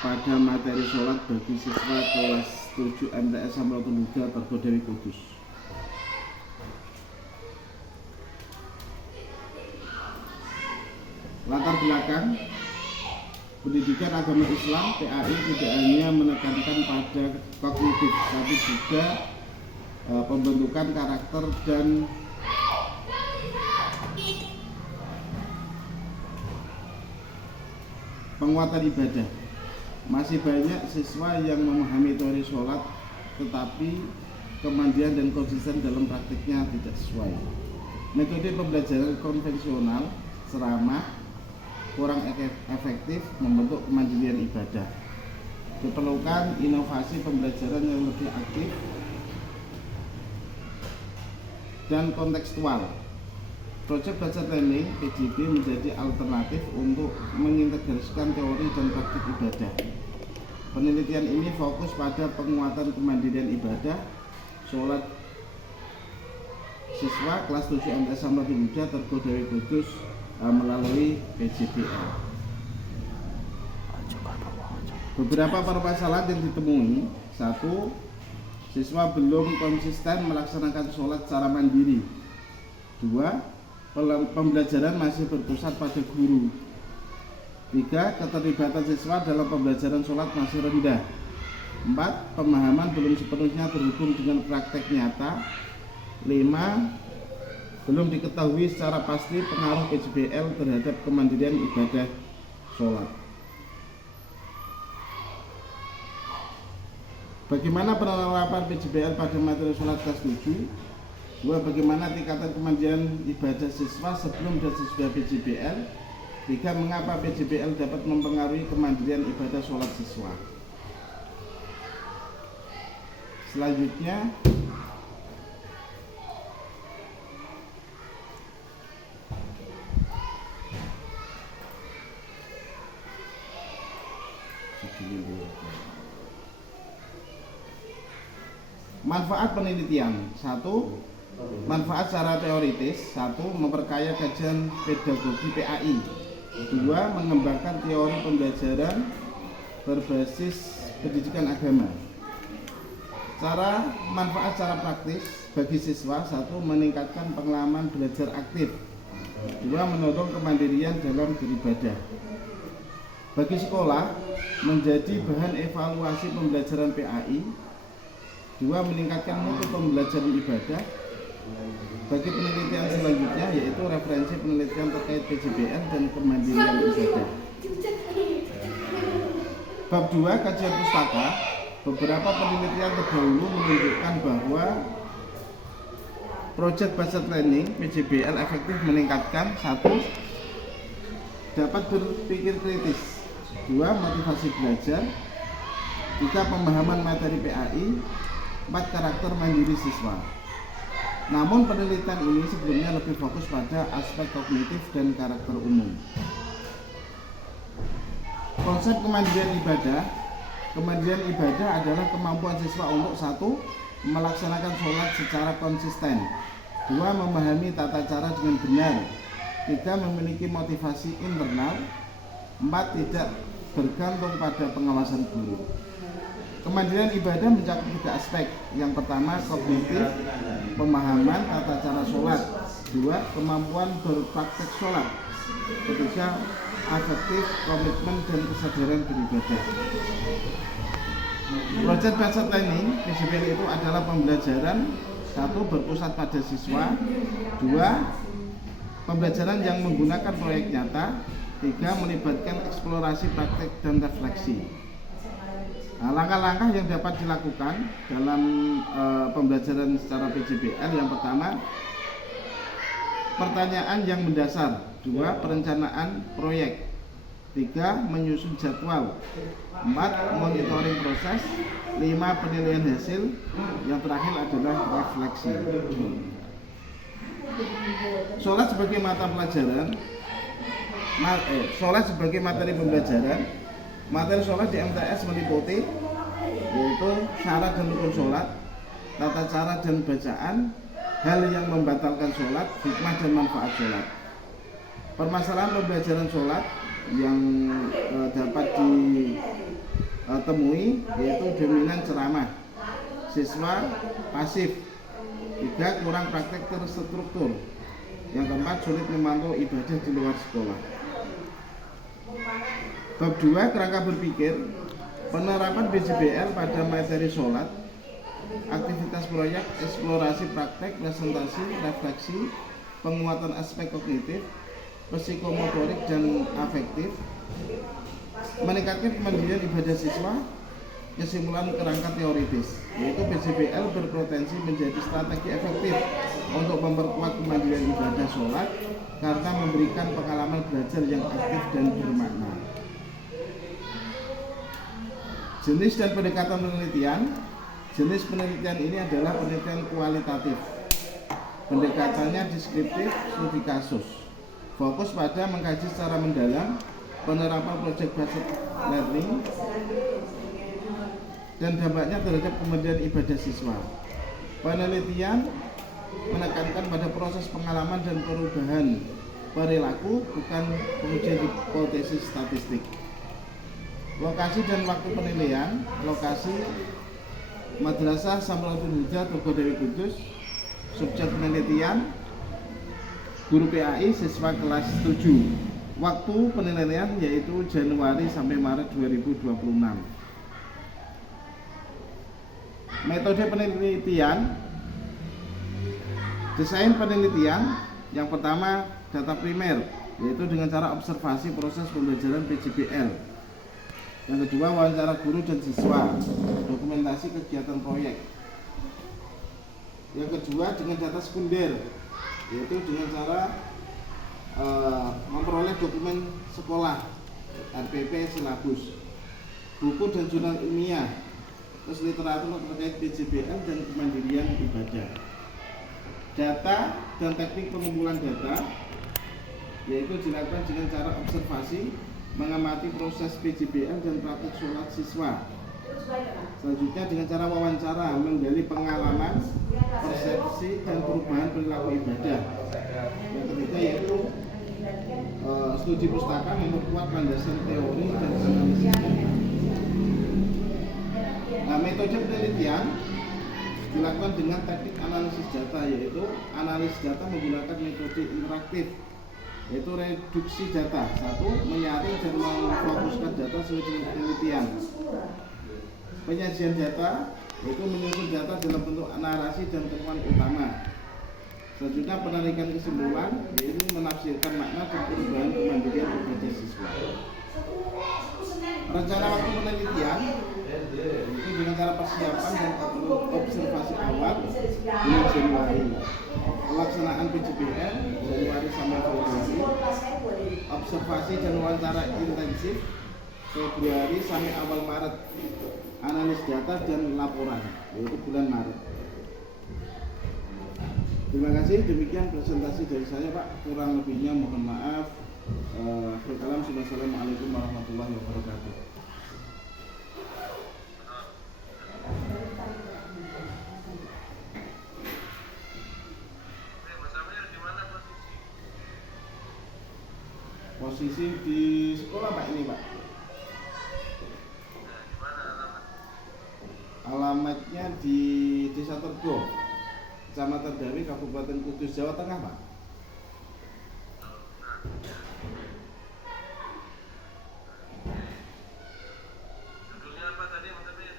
pada materi sholat bagi siswa kelas 7 MTS Samratulun Huda Tergodewi Kudus. Latar belakang pendidikan agama Islam PAI tidak hanya menekankan pada kognitif, tapi juga pembentukan karakter dan penguatan ibadah. Masih banyak siswa yang memahami teori sholat, tetapi kemandian dan konsisten dalam praktiknya tidak sesuai. Metode pembelajaran konvensional, ceramah, kurang efektif membentuk kemandirian ibadah. Diperlukan inovasi pembelajaran yang lebih aktif dan kontekstual. Project Based Learning (PJB) menjadi alternatif untuk mengintegrasikan teori dan praktik ibadah. Penelitian ini fokus pada penguatan kemandirian ibadah sholat siswa kelas 7 MTS Samratulun Huda Tergodewi Kudus melalui PJBL. Beberapa permasalahan yang ditemui: 1. Siswa belum konsisten melaksanakan sholat secara mandiri. 2. Pembelajaran masih berpusat pada guru. 3. Keterlibatan siswa dalam pembelajaran sholat masih rendah. 4. Pemahaman belum sepenuhnya terhubung dengan praktek nyata. 5. Belum diketahui secara pasti pengaruh PJBL terhadap kemandirian ibadah sholat. Bagaimana penerapan PJBL pada materi sholat kelas 7? 2. Bagaimana tingkatan kemandirian ibadah siswa sebelum dan sesudah PJBL? 3. Mengapa PJBL dapat mempengaruhi kemandirian ibadah sholat siswa? Selanjutnya, manfaat penelitian. 1. Manfaat secara teoritis. 1. Memperkaya kajian pedagogi PAI. 2. Mengembangkan teori pembelajaran berbasis pendidikan agama. Manfaat secara praktis bagi siswa. 1. Meningkatkan pengalaman belajar aktif. 2. Mendorong kemandirian dalam beribadah. Bagi sekolah, menjadi bahan evaluasi pembelajaran PAI. 2. Meningkatkan mutu pembelajaran ibadah. Bagi penelitian selanjutnya, yaitu referensi penelitian terkait PJBL dan kemandirian ibadah. Bab 2, kajian pustaka. Beberapa penelitian terdahulu menunjukkan bahwa Project Based Learning PJBL efektif meningkatkan 1. Dapat berpikir kritis. 2. Motivasi belajar. 3. Pemahaman materi PAI. 4. Karakter mandiri siswa. Namun penelitian ini sebelumnya lebih fokus pada aspek kognitif dan karakter umum. Konsep kemandirian ibadah. Kemandirian ibadah adalah kemampuan siswa untuk 1. Melaksanakan sholat secara konsisten. 2. Memahami tata cara dengan benar. 3. Memiliki motivasi internal. 4. Tidak bergantung pada pengawasan guru. Kemandirian ibadah mencakup 3 aspek. Yang pertama, kognitif, pemahaman tata cara sholat. 2. Kemampuan berpraktek sholat. 3. Afektif, komitmen, dan kesadaran beribadah. Project Based Learning PJBL itu adalah pembelajaran 1. Berpusat pada siswa. 2. Pembelajaran yang menggunakan proyek nyata. 3. Melibatkan eksplorasi praktek dan refleksi. Langkah-langkah yang dapat dilakukan dalam pembelajaran secara PJBL. Yang pertama, pertanyaan yang mendasar. 2. Perencanaan proyek. 3. Menyusun jadwal. 4. Monitoring proses. 5. Penilaian hasil. Yang terakhir adalah refleksi. Sholat sebagai mata pelajaran. Sholat sebagai materi pembelajaran. Materi sholat di MTS meliputi yaitu syarat dan rukun sholat, tata cara dan bacaan, hal yang membatalkan sholat, hikmah dan manfaat sholat. Permasalahan pembelajaran sholat yang dapat temui, yaitu dominan ceramah, siswa pasif. 3. Kurang praktek terstruktur. Yang keempat, sulit memantau ibadah di luar sekolah. Bab 2, kerangka berpikir. Penerapan BJBL pada materi sholat, aktivitas proyek, eksplorasi praktek, presentasi, refleksi, penguatan aspek kognitif, psikomotorik dan afektif, meningkatkan kemandirian ibadah siswa. Kesimpulan kerangka teoritis, yaitu BJBL berpotensi menjadi strategi efektif untuk memperkuat kemandirian ibadah sholat karena memberikan pengalaman belajar yang aktif dan bermakna. Jenis dan pendekatan penelitian. Jenis penelitian ini adalah penelitian kualitatif. Pendekatannya deskriptif, studi kasus. Fokus pada mengkaji secara mendalam penerapan project based learning dan dampaknya terhadap kemandirian ibadah siswa. Penelitian menekankan pada proses pengalaman dan perubahan perilaku, bukan pengujian hipotesis statistik. Lokasi dan waktu penilaian. Lokasi Madrasah Samratul Huda, Togodewi Kudus. Subjek penelitian guru PAI, siswa kelas 7. Waktu penilaian yaitu Januari sampai Maret 2026. Metode penelitian. Desain penelitian. Yang pertama, data primer, yaitu dengan cara observasi proses pembelajaran PJBL. Yang kedua, wawancara guru dan siswa, dokumentasi kegiatan proyek. Yang kedua, dengan data sekunder, yaitu dengan cara memperoleh dokumen sekolah, RPP, silabus, buku dan jurnal ilmiah, terus literatur terkait PJBL dan kemandirian ibadah. Data dan teknik pengumpulan data, yaitu dilakukan dengan cara observasi, mengamati proses PJBL dan praktik sholat siswa. Selanjutnya dengan cara wawancara, menggali pengalaman, persepsi dan perubahan perilaku ibadah. Yang ketiga yaitu studi pustaka, memperkuat landasan teori dan analisis data. Nah, metode penelitian dilakukan dengan teknik analisis data, yaitu analisis data menggunakan metode interaktif, yaitu reduksi data. 1. Menyaring dan memfokuskan data sesuai dengan penelitian. Penyajian data, yaitu menyusun data dalam bentuk narasi dan temuan utama. Selanjutnya penarikan kesimpulan, yaitu menafsirkan makna dan perubahan kemandirian ibadah siswa. Rencana waktu penelitian itu dengan cara persiapan dan observasi awal bulan Januari. Pelaksanaan PJBL Januari sampai Februari. Observasi dan wawancara intensif Februari sampai awal Maret. Analis data dan laporan, yaitu bulan Maret. Terima kasih, demikian presentasi dari saya, Pak. Kurang lebihnya mohon maaf. Assalamualaikum warahmatullahi wabarakatuh. Posisi di sekolah, Pak, ini, Pak. Alamatnya di Desa Tergo, Kecamatan Dawi, Kabupaten Kudus, Jawa Tengah, Pak. Judulnya apa tadi, Mas Amir?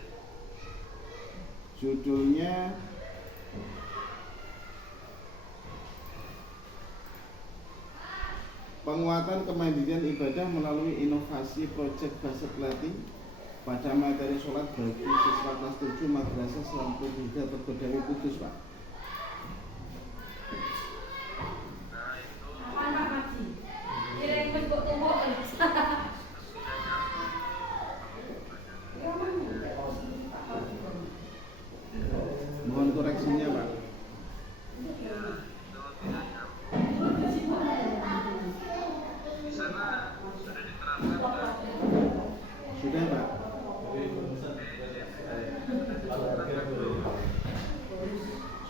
Judulnya Penguatan Kemandirian Ibadah melalui Inovasi Project Based Learning pada materi sholat bagi siswa kelas 7 Madrasah Samratul Huda, Togodewi Kudus, Pak. Mohon koreksinya, Pak. Sudah, Pak.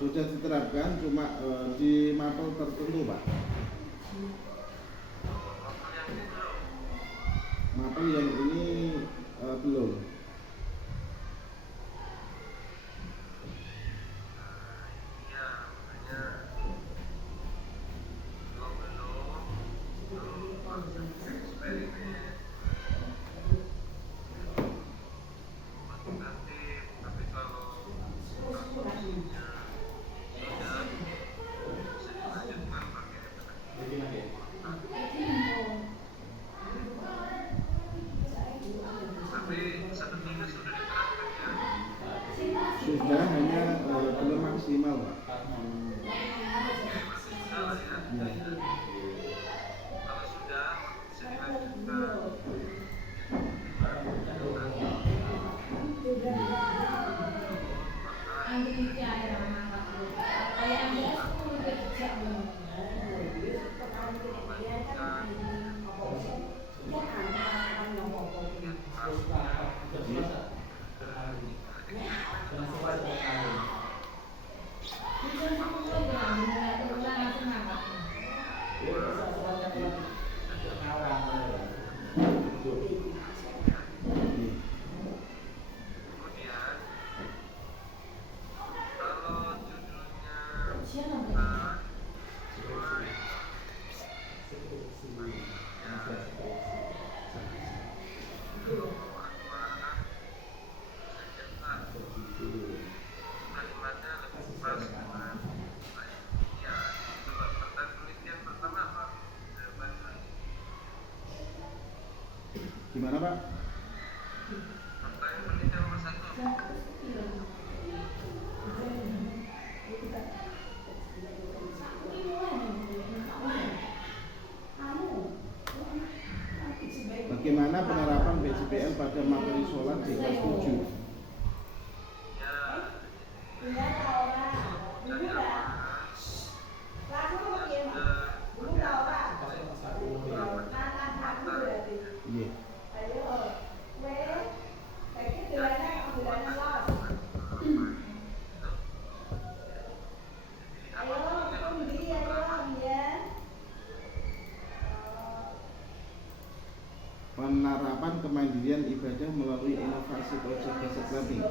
Sudah diterapkan, cuma di mapel tertentu, Pak. Mapel yang ini belum. Sudah, hanya belum maksimal, Pak. Ya. Gimana, Pak? Bagaimana penerapan PJBL pada materi sholat di kelas 7? Iya. Penerapan kemandirian ibadah melalui inovasi proyek basic learning.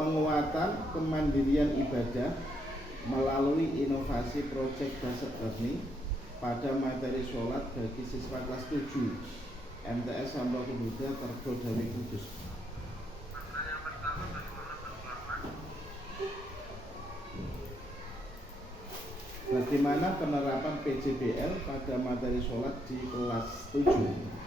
Penguatan kemandirian ibadah melalui inovasi proyek basic learning pada materi sholat bagi siswa kelas 7 MTS Samratul Huda Tergodawi Kudus. Bagaimana penerapan PJBL pada materi sholat di kelas 7?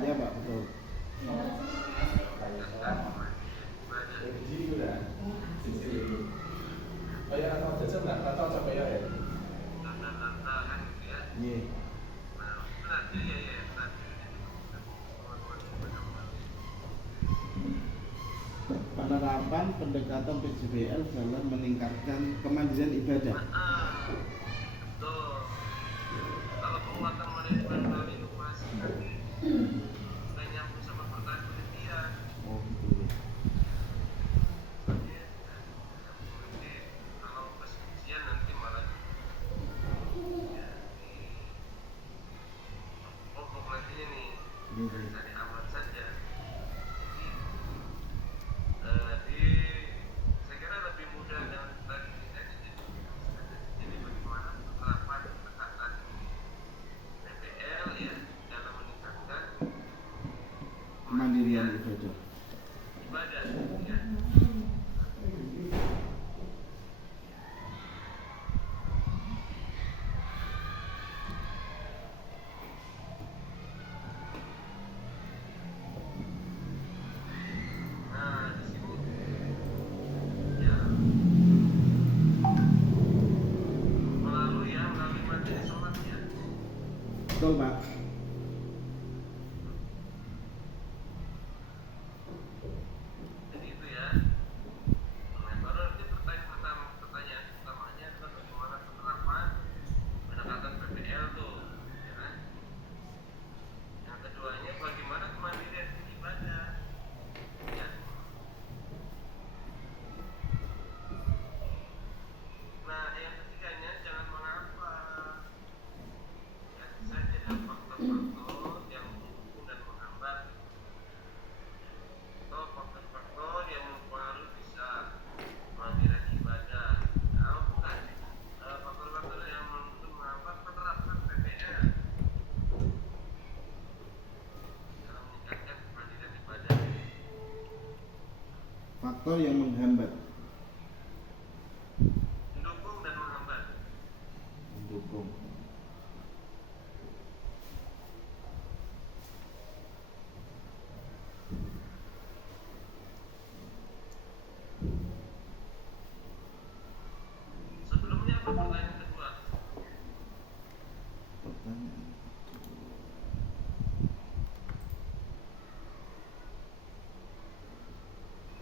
Ya, Pak, betul. Penerapan pendekatan PJBL dalam meningkatkan kemandirian ibadah. Kalau penguatan manajemen melalui inovasi sudah nyambung sama pertanyaan penelitian. Oh, gitu. Kalau pas ujian nanti malah pokok nantinya nih dari aman saja. Jadi saya kira lebih mudah dan tadi Betul Pak. Jadi itu ya. Nah, baru nanti pertanyaan utamanya adalah bagaimana penerapan pendekatan PPL tuh, ya kan? Yang keduanya bagaimana kemandirian beribadah, ya. Nah, yang ketiganya jangan mengapa. Ya, saja ada faktor-faktor yang mendukung dan menghambat, atau faktor-faktor yang mempengaruhi bisa kemandirian ibadah. Nah, bukan faktor-faktor yang mendukung menghambat penerapan PPL dalam meningkatkan kemandirian ibadah. Faktor yang menghambat. Mendukung dan menghambat. Mendukung. Sebelumnya apa pertanyaan kedua? Pertanyaan.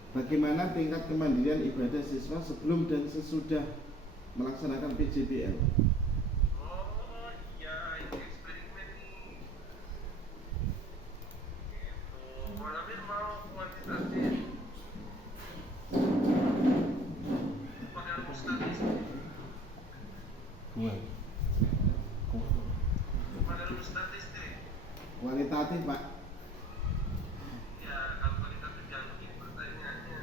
Bagaimana tingkat kemandirian ibadah siswa sebelum dan sesudah melaksanakan PJBL? Oh iya, ini eksperimen nih. Gitu. Malamir mau kuantitatif. Pakai rumus statistik. Pakai rumus statistik. Kualitatif Pak. Ya, kalau kualitatif jangan begini pertanyaannya.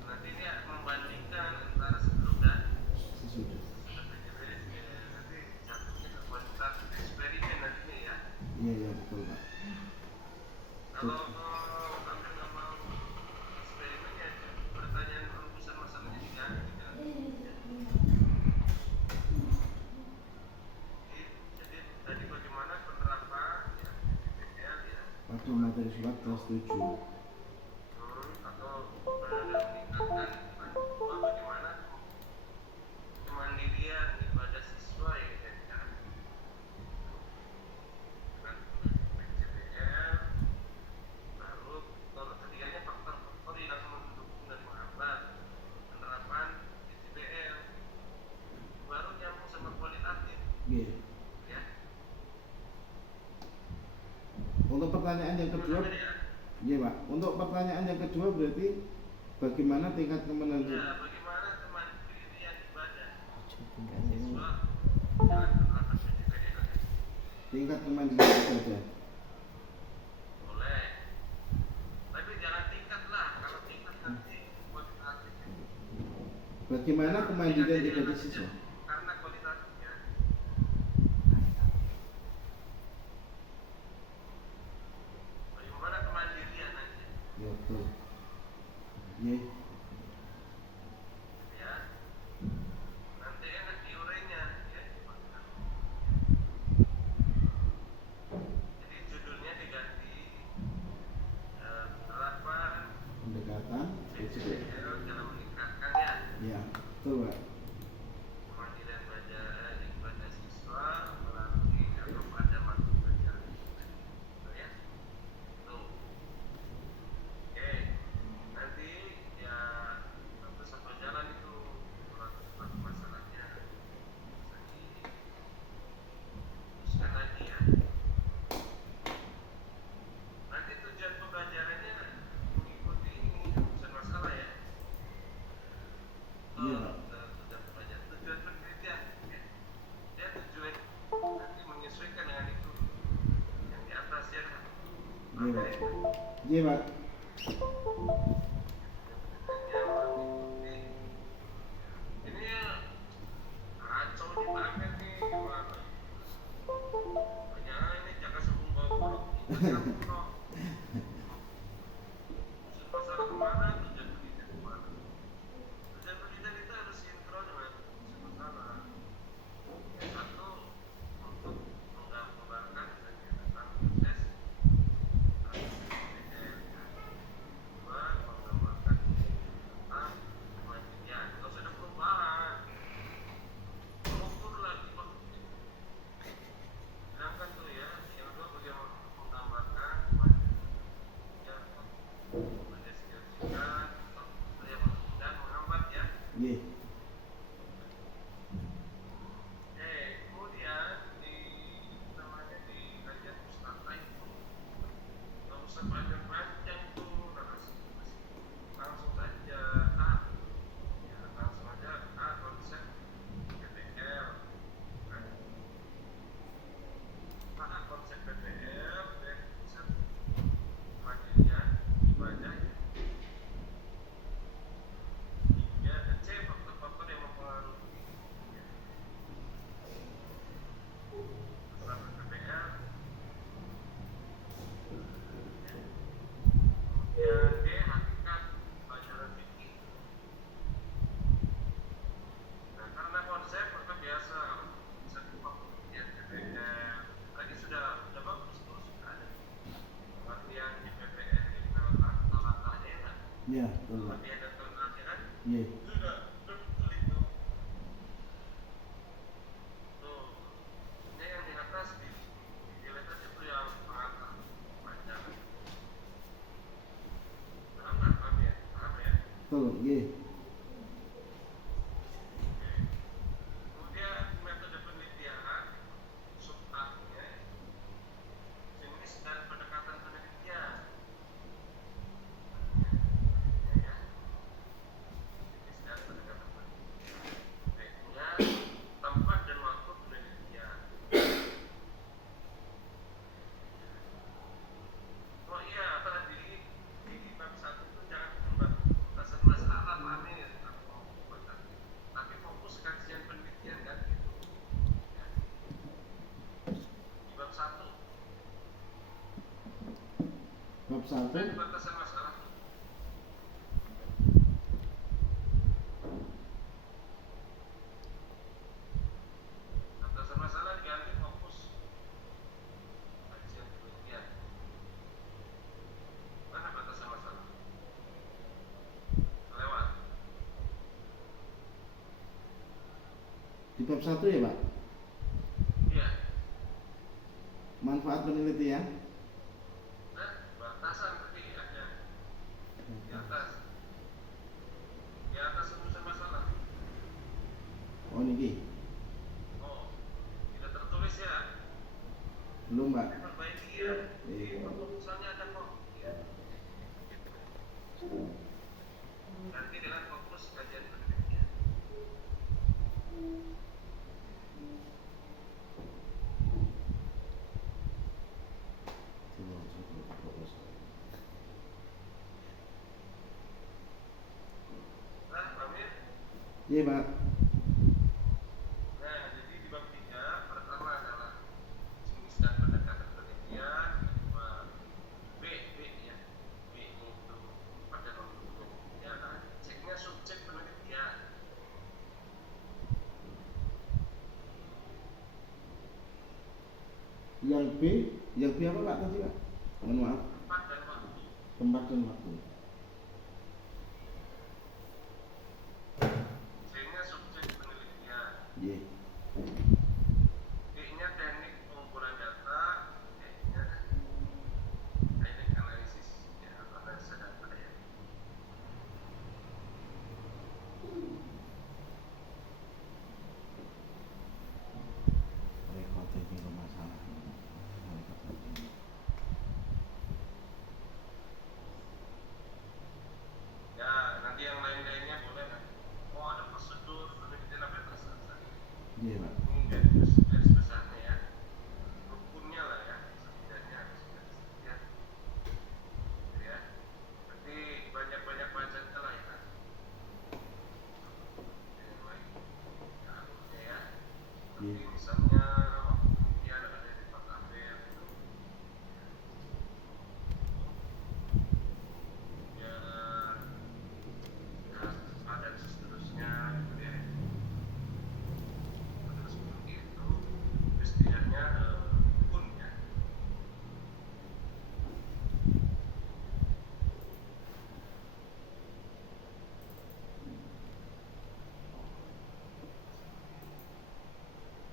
Nanti dia membandingkan antara sebelum dan Sesudah. sesudah PJBL. Nanti jatuhnya ke kualitatif eksperimen nantinya ya. Iya ya betul Pak. Kalau hampir nggak mau eksperimen ya pertanyaan rumusan masalahnya diganti kan. Jadi tadi bagaimana penerapan ya PPL ya Pada materi surat kelas 7. atau meningkatkan bagaimana kemandirian ibadah siswa ya kan dengan PJBL. Lalu kalau ketiganya faktor-faktor yang mendukung dan menghambat penerapan PJBL, baru nyambung sama kualitatif Iya. ya. Untuk pertanyaan yang kedua, Gimana ya? iya Pak. Untuk pertanyaan yang kedua berarti bagaimana tingkat kemandirian? Ya, bagaimana kemandirian ibadah siswa dengan penerapan PJBL? Tingkat kemandirian ibadah. Boleh, tapi jangan tingkat lah. Kalau tingkat nanti kualitatif. Bagaimana kemandirian ibadah siswa? Karena kualitatifnya. Bagaimana kemandirian nanti? Ya betul. Iya. Ya, nanti enak diurainya ya. Jadi judulnya diganti penerapan Pendekatan PJBL. PJBL dalam meningkatkan ya Ya betul Pak. kemandirian ibadah siswa melalui atau pada mata pelajaran. Betul ya? Tuh. Oke. Nanti ya tentu satu jalan itu surat masalahnya bisa diteruskan lagi ya. Nanti tujuan pembelajarannya mengikuti ini rumusan masalah ya. Iya Pak. Tujuan pembelajaran, tujuan penelitian ya. Dia tujuan nanti menyesuaikan dengan itu yang di atas ya. Iya Pak. Oke. Iya Pak. Ini kacau nih banget nih gimana? Banyak ini jaga sembung bau buruk. Masalah kemana? Tujuan pendidikan kemana? Tujuan pendidikan itu harus sinkron dengan masalah. Yang satu untuk menggambarkan kegiatan proses PPL. Kedua menggambarkan tentang kemandirian. Kalau sudah perubahan Ya, betul Pak. Dia datang terakhir kan, Iya. itu udah betul itu. Tuh, ini yang di atas di atas itu yang pengantar panjang. Paham nggak? Paham ya? Paham ya? Betul, iya. Kemudian metode penelitian, subtaknya, jenis dan pendekatan penelitian. Ya, jenis dan pendekatan penelitian. Baiknya, tempat dan waktu penelitian. Oh iya, tadi di bab 1 itu jangan pembahasan masalah Pak Amir, tapi fokus kajian penelitian kan gitu. Ya. Di bab 1 Bab 1. batasan masalah. Batasan masalah diganti fokus kajian penelitian. Mana batasan masalah? Lewat. Di bab 1 ya, Pak. Iya. Manfaat penelitian. Nah, batasan tadi ada di atas. Di atas rumuskan masalah. Oh, niki. Oh, tidak tertulis ya. Belum, Pak. Perbaiki ya. Di perumusannya ada kok. Ya. Ganti dengan fokus kajian penelitian. Nah, Amir. Iya, Pak. Nah, jadi di bab 3 pertama adalah jenis dan pendekatan penelitian, kedua B ya. B itu pada waktu penelitian. Nah, ceknya subjek penelitian. Yang B apa Pak tadi, Pak? Mohon maaf. Tempat dan waktu. Tempat dan waktu. C-nya subjek penelitian. Iya. D-nya teknik pengumpulan data. E-nya teknik analisis ya, analisa data ya. Rekode itu masalah. Ya, nanti yang lain-lainnya boleh kan. Oh, ada prosedur penelitian apa yang Iya, Pak. ini garis besarnya ya, rukunnya lah ya, setidaknya harus ya, ya. Berarti banyak-banyak baca lah ya. Yang lain, ya, alurnya ya. Nanti misalnya waktu penelitian ada di Pak Amir gitu. Ya, dan seterusnya gitu ya. Terus seperti itu, setidaknya rukun ya.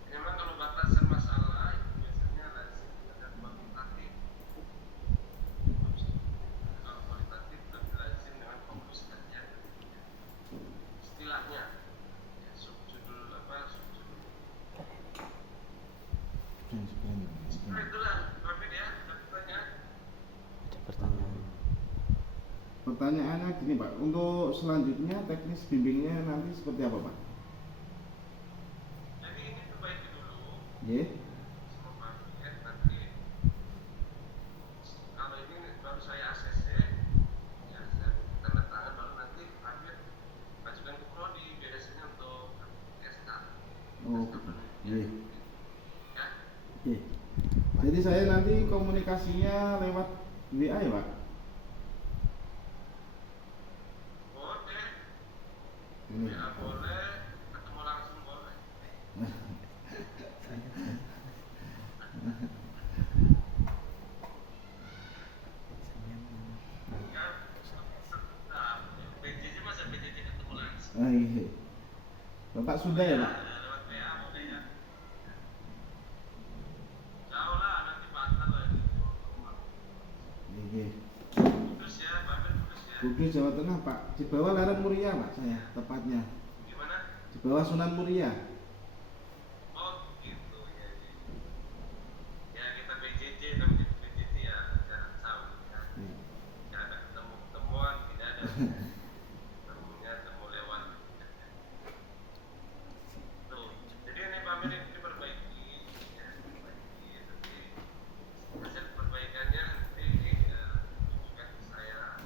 Memang kalau batasan masalah itu biasanya lazim ada kuantitatif. Kalau kualitatif lebih lazim dengan fokus kajian. Istilahnya ya, subjudul apa subjudul. Nah, itulah Bapak ya, ada pertanyaan. Pertanyaannya gini, Pak. Untuk selanjutnya teknis bimbingnya nanti seperti apa, Pak? Jadi ini perbaiki dulu. Iya. Semua paket nanti. Kalau ini baru saya ACC, ya saya tanda tangan baru nanti Amir ajukan ke Prodi biasanya untuk SK. Oh, gitu. Iya. Ya. Iya. Jadi saya nanti komunikasinya lewat WA ya, Pak? Boleh. Ini. Ya boleh. Ketemu langsung boleh. Ya, sebentar. Bapak Sunda ya Pak? Lewat WA pokoknya. Jauh lah nanti Banten lah itu. Iya. Kudus ya, Banten Kudus ya. Kudus Jawa Tengah Pak. Di bawah Larang Muria Pak saya tepatnya. Gimana? Di bawah Sunan Muria. Oh gitu ya. Ya kita PJJ namanya PJJ ya jarak jauh ya. Iya. Tidak ada ketemu-ketemuan, tidak ada temunya temu lewat. Tuh, jadi ini Pak Amin ini diperbaiki, ya, diperbaiki. Nanti hasil perbaikannya nanti tunjukkan ke saya.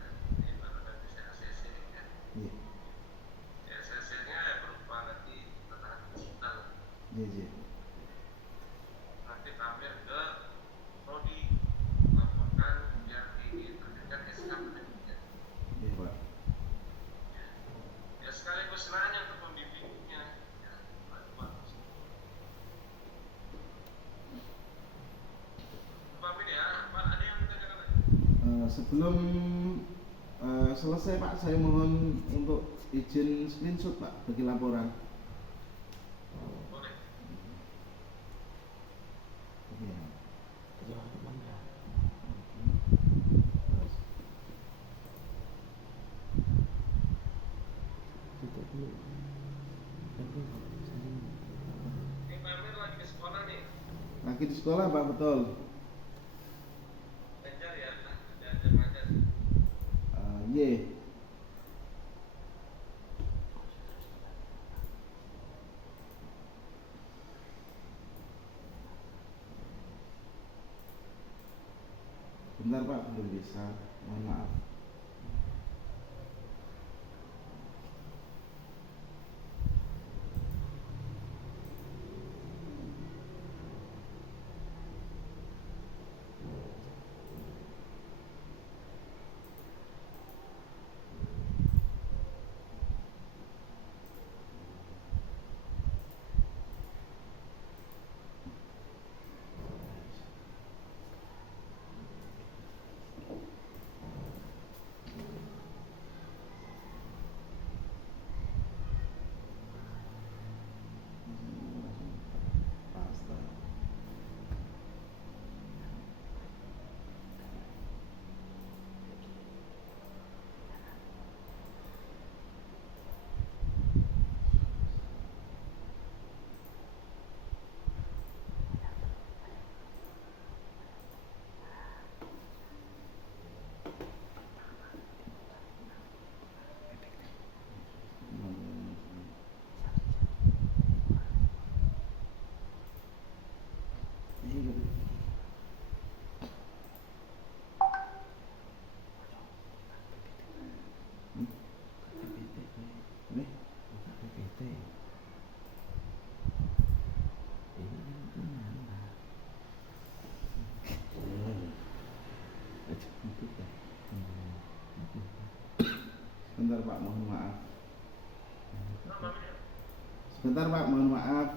Nanti baru nanti saya ACC ya. Iya. ACC-nya berupa nanti tatanan digital. Iya. Nanti tampil ke prodi laporkan biar diterbitkan SK pendidikan. Iya Pak. Ya sekaligus nanya untuk pembimbingnya. Ya, bagus. Pak Amin ya, Pak ada yang ditanyakan lagi? Sebelum selesai Pak, saya mohon untuk izin screenshot Pak bagi laporan. Boleh. Iya. Ini Pak Amin lagi di sekolah nih. Lagi di sekolah Pak, betul. Belajar ya, ada macet. Iya. Bentar Pak, belum bisa. Mohon maaf. Pasta. Sebentar Pak, mohon maaf. Sebentar Pak, mohon maaf.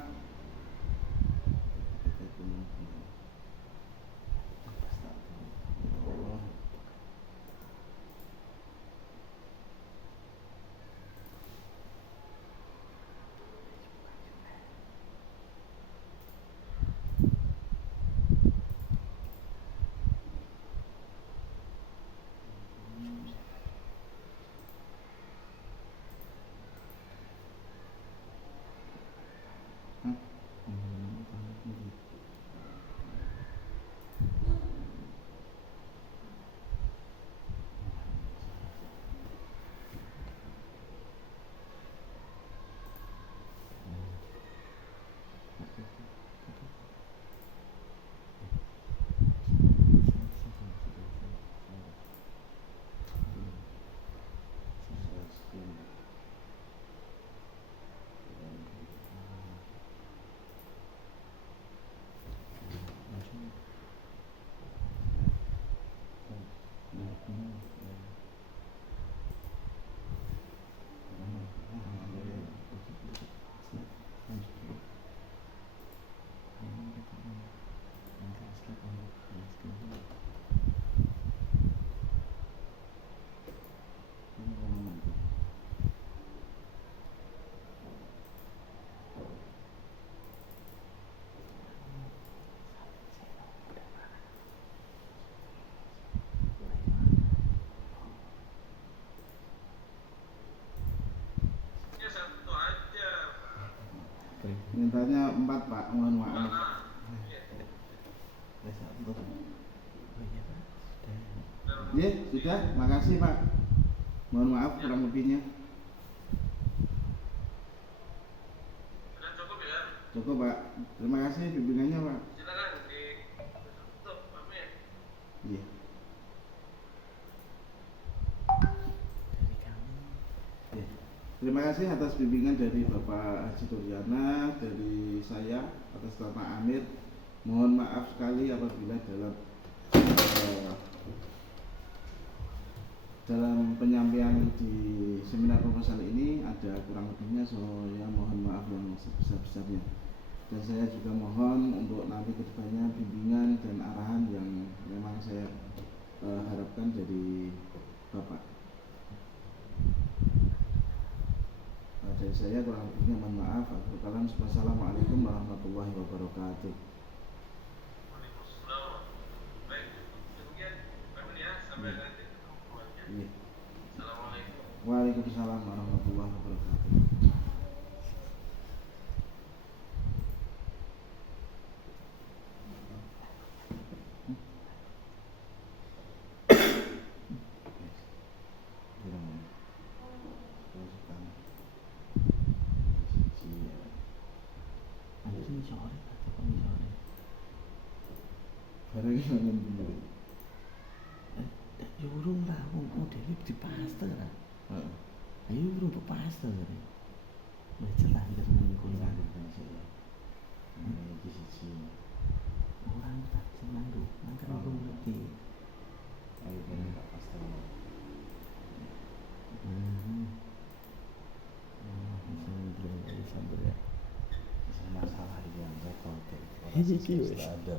Mintanya 4 Pak, mohon maaf. Ya, sudah, makasih Pak. Mohon maaf kurang lebihnya. Sudah cukup ya? Cukup Pak. Terima kasih bimbingannya Pak. Silakan ditutup, amin. Iya. Ya. Terima kasih atas bimbingan dari Bapak Haji Duryana, dari saya atas nama Amir. Mohon maaf sekali apabila dalam penyampaian di seminar proposal ini ada kurang lebihnya, saya mohon maaf yang sebesar-besarnya. Dan saya juga mohon untuk nanti kedepannya bimbingan dan arahan yang memang saya harapkan dari Bapak. Dari saya kurang lebihnya mohon maaf. Wassalamualaikum warahmatullahi wabarakatuh. Waalaikumsalam. Baik, demikian kami ya, sampai nanti ketemuannya. Iya. Assalamualaikum. Waalaikumsalam warahmatullahi wabarakatuh. Barang yang dulu. Ya urung lah, wong dhewe di pastor lah. Heeh. Ayo urung ke pastor. Belajar lahir nang kono. Iki siji. Orang tak senang tuh, mangkane urung ngerti. Ayo kene Pak Pastor. Sampai ya. Masalah yang rekod. Iki wis. Ada.